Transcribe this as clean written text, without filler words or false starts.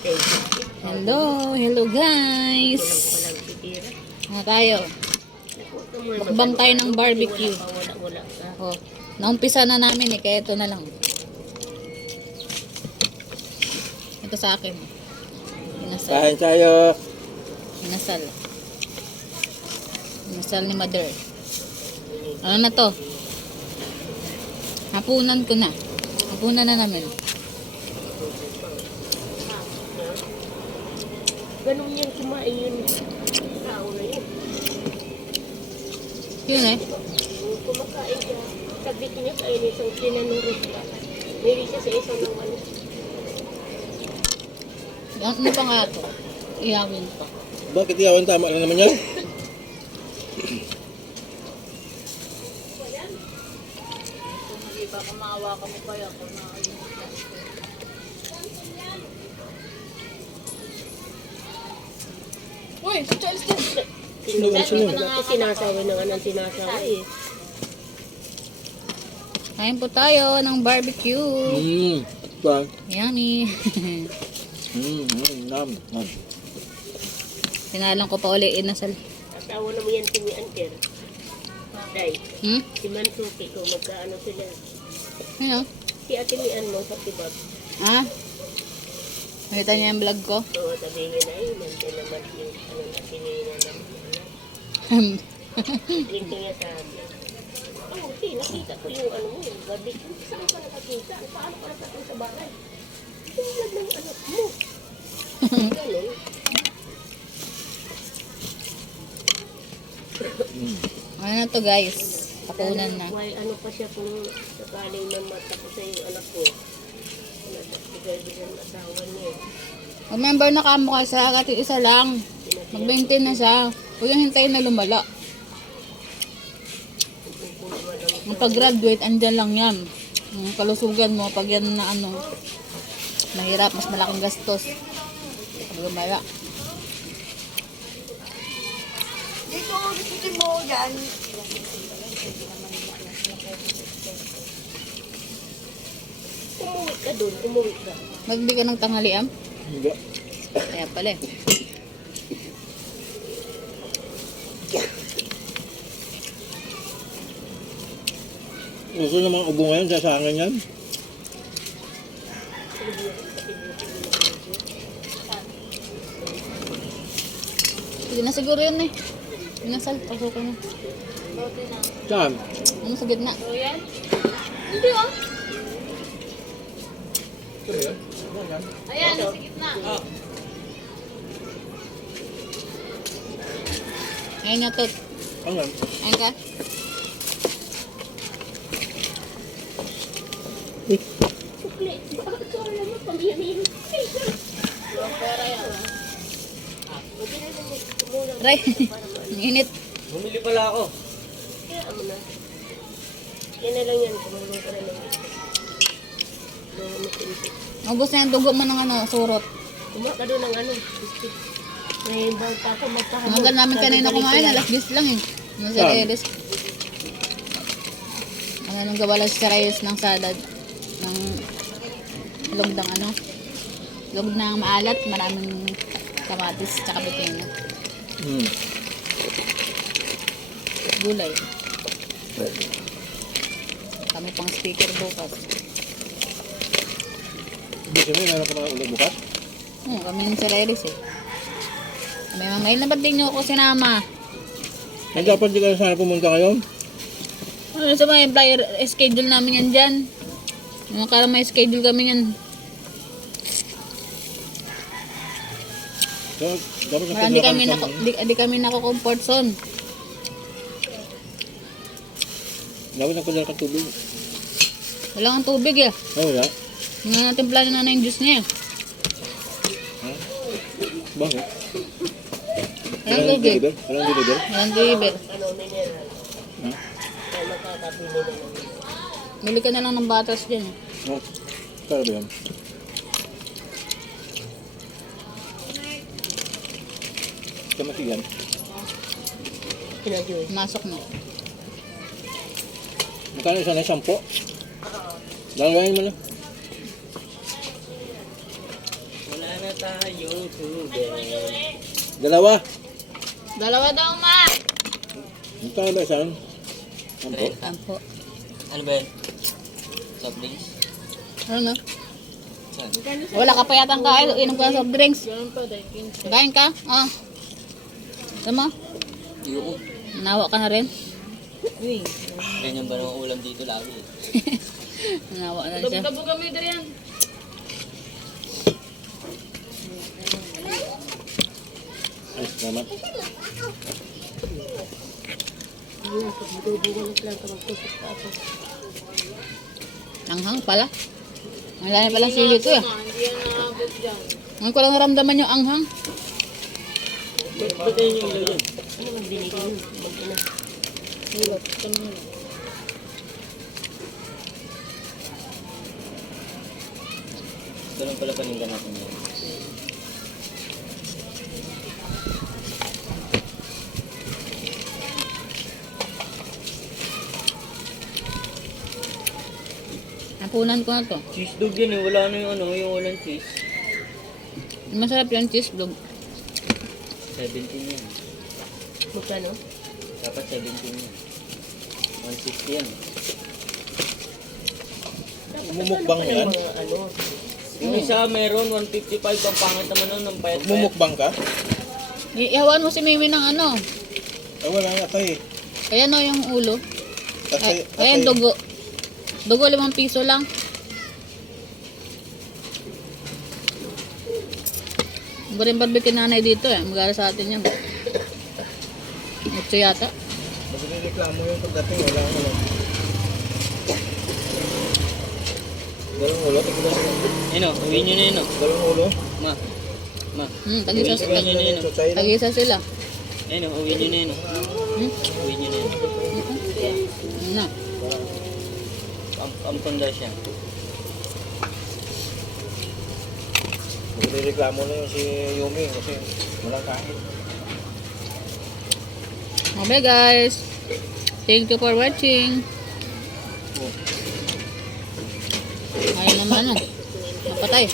Hello, hello guys. Ano tayo? Mukbang tayo ng barbecue. Oh, naumpisa na namin eh, kaya ito na lang. Ito sa akin. Inasal. Kain tayo. Inasal. Inasal ni Mother. Ano na to? Hapunan ko na. Hapunan na namin. Ganun yan kumain yun. Tao na yun. Yun eh. Kumakain siya. Saglit niya kain isang tinanurit pa. Mayroon siya sa isang naman. Ano pa nga to? Iyawin pa. Bakit iyawan? Tama lang naman yan. Baka maawa kami pa yan kung nakalimutan. Uy, Charles din! Sinasawi na nga ng sinasawi eh. Kain po tayo ng barbecue. Ba? Yummy. Nam. Sinalang ko pa uli inasal. Asawa na mo yan si Mi Anker. Day, Hmm? si Mansuki ko magkaano sila. Ano? Si Ate Mian mo sa tibag. Ah? Nakita niyo yung vlog ko? Oo, sabihin na yun. Nandiyan naman yung ano na pinina naman. Linti niya sa amin. Oh, nakita ko yung ano mo, yung barbecue. Saan ka nakakita? Paano ka nakakita sa bahay? Tingnan ng anak mo. Ganun. Ano na to guys? Tapunan na. Why, ano pa siya kung sakaling na matapos sa yung anak ko. Bigay-bigay ang asawa niya. Remember na kamo kasi agad yung isa lang. Mag-20 na siya. Huwag yung hintayin na lumala. Pag-graduate, andyan lang yan. Yung kalusugan mo, pag yan na ano, mahirap, mas malaking gastos. Pag lumala. Dito, resitin mo yan. Umuwi ka doon, umuwi ka. Magbigay ka ng tanghaliam? Hindi. Kaya pala eh. Gusto ng mga ubo ngayon, sasangan yan. Hindi na siguro yun eh. Inasal, pasukin na. Saan? Ano sa gitna? Hindi ah. Ayan, sa gitna. Ayun na to. Ang yan? Ayun ka. Sukli, bakit ka alam mo, pamilya-milya? Ray, ang init. Bumili pala ako. Kaya mo na. Yan na lang yan, kumulong ka na lang. Ubus na yung dugo mo ng ano, surot. Kumain ka doon ng ano, biscuit. May bawal pa ako magpahamog. Hanggang namin kanina kumain, alas 10 lang eh. Ano sa Saan? Reyes? Ano nung gawa lang sa Reyes ng salad. Ng log ng ano. Log ng maalat, maraming kamatis, tsaka pipino. Gulay. Kami pang speaker bukas. Hindi kami, meron ka mga ulo bukas? Kami ng Reyes eh. Kami mamail na ba't din nyo ako sinama? Ay, dapat di ka sana pumunta ngayon? Ano sa mga employer, schedule namin yan dyan. Yung karang may schedule kami yan. Dapat Marami di kami nako-comfort zone. Dapat nagpadala ka tubig. Wala kang tubig eh. Wala. Hindi na natin plano na yung juice niya. Ha? Bakit? Walang tubig. Walang deliver? Walang tubig. Ano, mineral. Ha? Kaya makakabili na lang. Bili ka na lang ng butters dyan eh. Oh, kaya ba yan? Kamati yan. Kinajoy. Masok na. Magkano isa na 10? Dalawain mo na. Wala na tayong tubig. Dalawa. Dalawa daw, ma. Ang tayo ba saan? Ampo? Ampo. Ano ba yan? Soft drinks? Ano? Saan? Wala ka pa yatang kain. Inom ka ng soft drinks. Kain ka? Ah. Tama? Ayoko. Nawa ka na rin? Ganyan ba naman ulam dito lagi? Nawa na siya. Ay, naman. Anghang pala. Ang dami pala sili ko eh. Ngayon ko lang naramdaman yung anghang. Ba't yun yung ilaw dyan? Ano man binili yun? Mag-ina. Ito lang pala paninda natin yan. Napunan ko na to. Cheese dog yan eh. Wala na yung ano, yung walang cheese. Masarap yung cheese dog. 17 yan. Magkano? Dapat 17 yan. 160 yan. Mumukbang yan? Mga ano. Yung isa meron 155. Ang pangit naman nun ng payat-payat. Mumukbang ka? Ihawan mo si Mimi ng ano. Ay, wala nga tayo eh. Ayan o yung ulo. Tatay, Ayan dugo. Dugo 5 piso lang. Iba rin barbecue nanay dito eh. Magara sa atin yan. Ito yata. Magreklamo yung pagdating, wala nga lang. Dalawang ulo, tignan mo. Ayun o, uwiin nyo na yun o. Dalawang ulo. Ma. Ma. Tagisa, Uwiin nyo na yun o. tagisa sila. Ayun o, uwiin nyo na yun o. Uwiin nyo na yun. Yun na. Ampon daw siya. Magreklamo na yung si Yumi kasi walang kain. Okay guys. Thank you for watching. Ayun naman ano. Napatay.